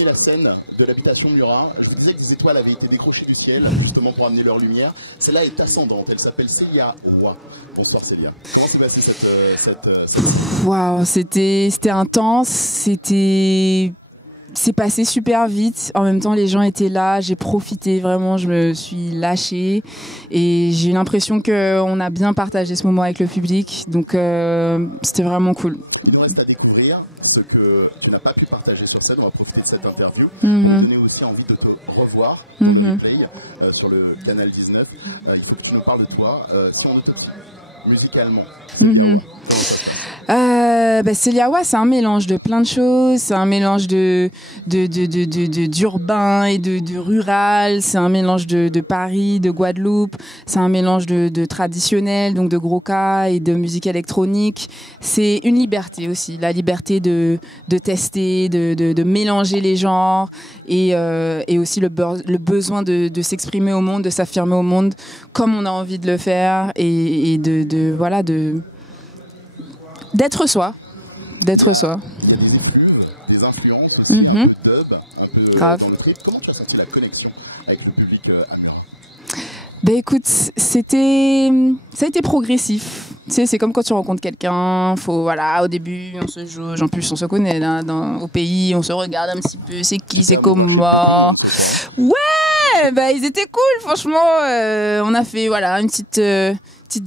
imaginé la scène de l'habitation Murat. Je te disais que des étoiles avaient été décrochées du ciel, justement pour amener leur lumière. Celle-là est ascendante, elle s'appelle Célia Roy. Bonsoir Célia. Comment s'est passée cette... Waouh, c'était intense, c'est passé super vite. En même temps, les gens étaient là, j'ai profité vraiment, je me suis lâchée et j'ai eu l'impression qu'on a bien partagé ce moment avec le public. Donc, c'était vraiment cool. Il nous reste à découvrir ce que tu n'as pas pu partager sur scène. On va profiter de cette interview. Mm-hmm. On a aussi envie de te revoir sur le canal 19. Il faut que tu nous parles de toi. Si on te musicalement. Célia Roy, c'est un mélange de plein de choses. C'est un mélange d'urbain et de rural. C'est un mélange de Paris, de Guadeloupe. C'est un mélange de traditionnel, donc de gros cas et de musique électronique. C'est une liberté aussi, la liberté de tester, de mélanger les genres et aussi le besoin de s'exprimer au monde, de s'affirmer au monde comme on a envie de le faire et d'être soi. D'être soi. Des influences aussi, un peu dub, un peu grave. Dans le trip. Comment tu as senti la connexion avec le public à Murat? Ben écoute, ça a été progressif. Tu sais, c'est comme quand tu rencontres quelqu'un, au début, on se jauge, en plus on se connaît là, au pays, on se regarde un petit peu, c'est qui, c'est comment. Ouais, ils étaient cool, franchement. On a fait une petite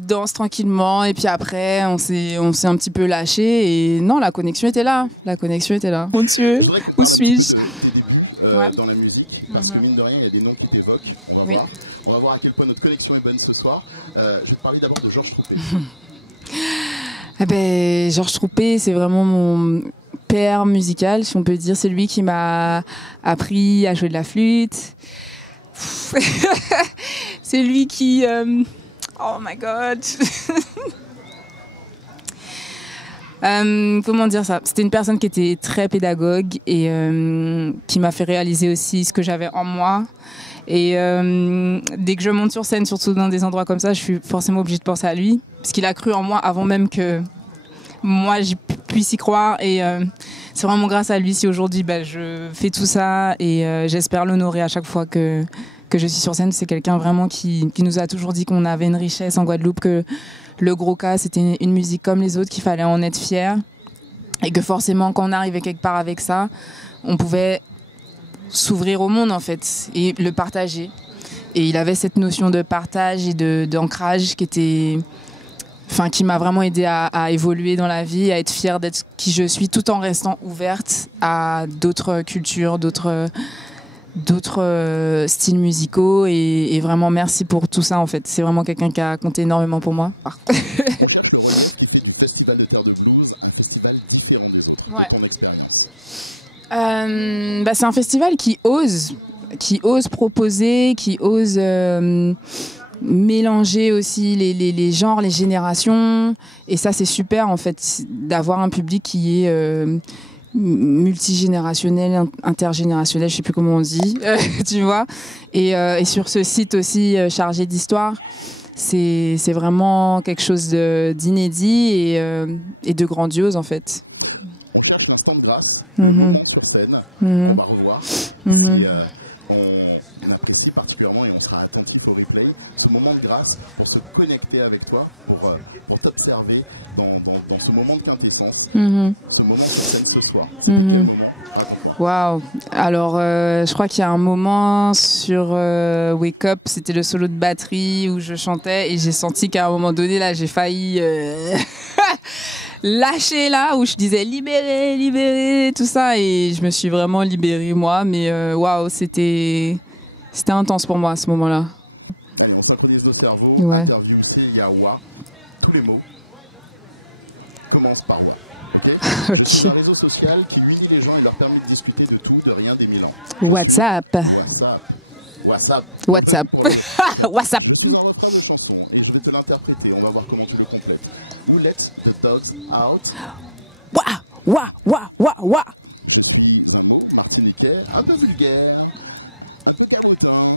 danse tranquillement et puis après on s'est un petit peu lâché et non, la connexion était là. Mon Dieu, où suis-je? Dans la musique, parce que mine de rien, il y a des noms qui t'évoquent. On va voir à quel point notre connexion est bonne ce soir. Je vais parler d'abord de Georges Troupé. Georges Troupé, c'est vraiment mon père musical, si on peut dire. C'est lui qui m'a appris à jouer de la flûte. C'est lui qui... Oh my God. Comment dire ça? C'était une personne qui était très pédagogue et qui m'a fait réaliser aussi ce que j'avais en moi. Et dès que je monte sur scène, surtout dans des endroits comme ça, je suis forcément obligée de penser à lui. Parce qu'il a cru en moi avant même que moi, je puisse y croire. Et c'est vraiment grâce à lui si aujourd'hui, je fais tout ça. Et j'espère l'honorer à chaque fois que je suis sur scène. C'est quelqu'un vraiment qui nous a toujours dit qu'on avait une richesse en Guadeloupe, que le gros cas, c'était une musique comme les autres, qu'il fallait en être fier. Et que forcément, quand on arrivait quelque part avec ça, on pouvait s'ouvrir au monde en fait et le partager. Et il avait cette notion de partage et d'ancrage qui m'a vraiment aidé à évoluer dans la vie, à être fière d'être qui je suis, tout en restant ouverte à d'autres cultures, d'autres styles musicaux et vraiment merci pour tout ça en fait. C'est vraiment quelqu'un qui a compté énormément pour moi. Festival de Terre de Blues, un festival différent des autres. Ouais. Ton expérience? C'est un festival qui ose proposer, qui ose mélanger aussi les genres, les générations. Et ça, c'est super, en fait, d'avoir un public qui est multigénérationnel, intergénérationnel, je sais plus comment on dit, tu vois. Et sur ce site aussi chargé d'histoire, c'est vraiment quelque chose d'inédit et de grandiose, en fait. On cherche l'instant de grâce. On monte sur scène, on va revoir. On apprécie particulièrement et on sera attentif au replay. Ce moment de grâce pour se connecter avec toi, pour t'observer dans ce moment de quintessence, ce moment de scène ce soir. Waouh! Alors, je crois qu'il y a un moment sur Wake Up, c'était le solo de batterie où je chantais et j'ai senti qu'à un moment donné, là, j'ai failli lâcher là, où je disais libérer, libérer, tout ça. Et je me suis vraiment libérée, moi. Mais waouh, c'était intense pour moi à ce moment-là. On synchronise le cerveau, ouais. Interview Célia Roy. Tous les mots commencent par Roy. Okay? C'est un réseau social qui unit les gens et leur permet de discuter de tout, de rien, des 1000 ans. WhatsApp. WhatsApp. WhatsApp. WhatsApp. Je vais te l'interpréter, on va voir comment tu le complètes. You let the dogs out. Wah, wah, wah, wah, wah. Un mot martiniquais, un peu vulgaire, un peu carbotant.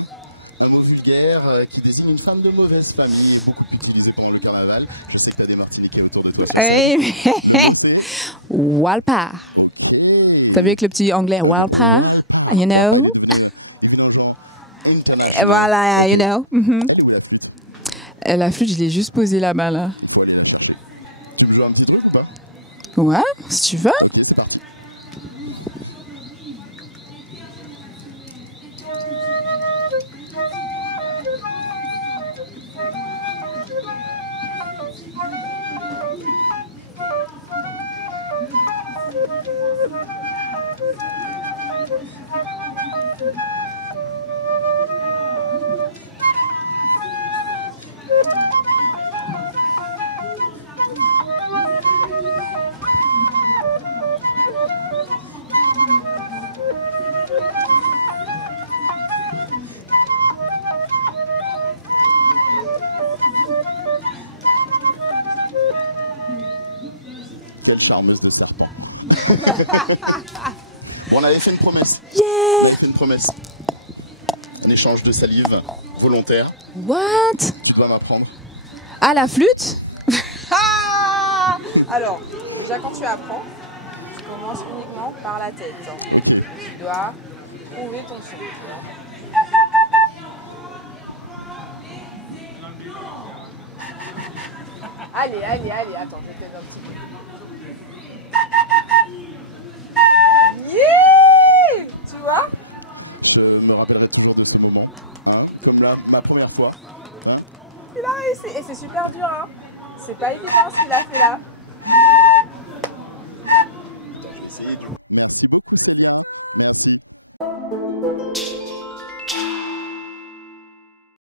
Un mot vulgaire qui désigne une femme de mauvaise famille, beaucoup utilisé pendant le carnaval. Je sais que tu as des Martiniquais autour de toi. Hey, Walpa. T'as vu avec le petit anglais Walpa? you know. Voilà, you know. La flûte, je l'ai juste posée là-bas, là. Tu me joues un petit truc ou pas? Ouais, si tu veux. Quelle charmeuse de serpent. Bon, on avait fait une promesse. Yeah! On avait fait une promesse. Un échange de salive volontaire. What? Tu dois m'apprendre. Ah, la flûte? Alors, déjà quand tu apprends, tu commences uniquement par la tête. Tu dois trouver ton son. Allez, attends, je vais te un petit peu. Yeah! Tu vois? Je me rappellerai toujours de ce moment. Hein, comme ma première fois. Hein. Il a réussi. Et c'est super dur, hein. C'est pas évident ce qu'il a fait là. Je vais essayer de...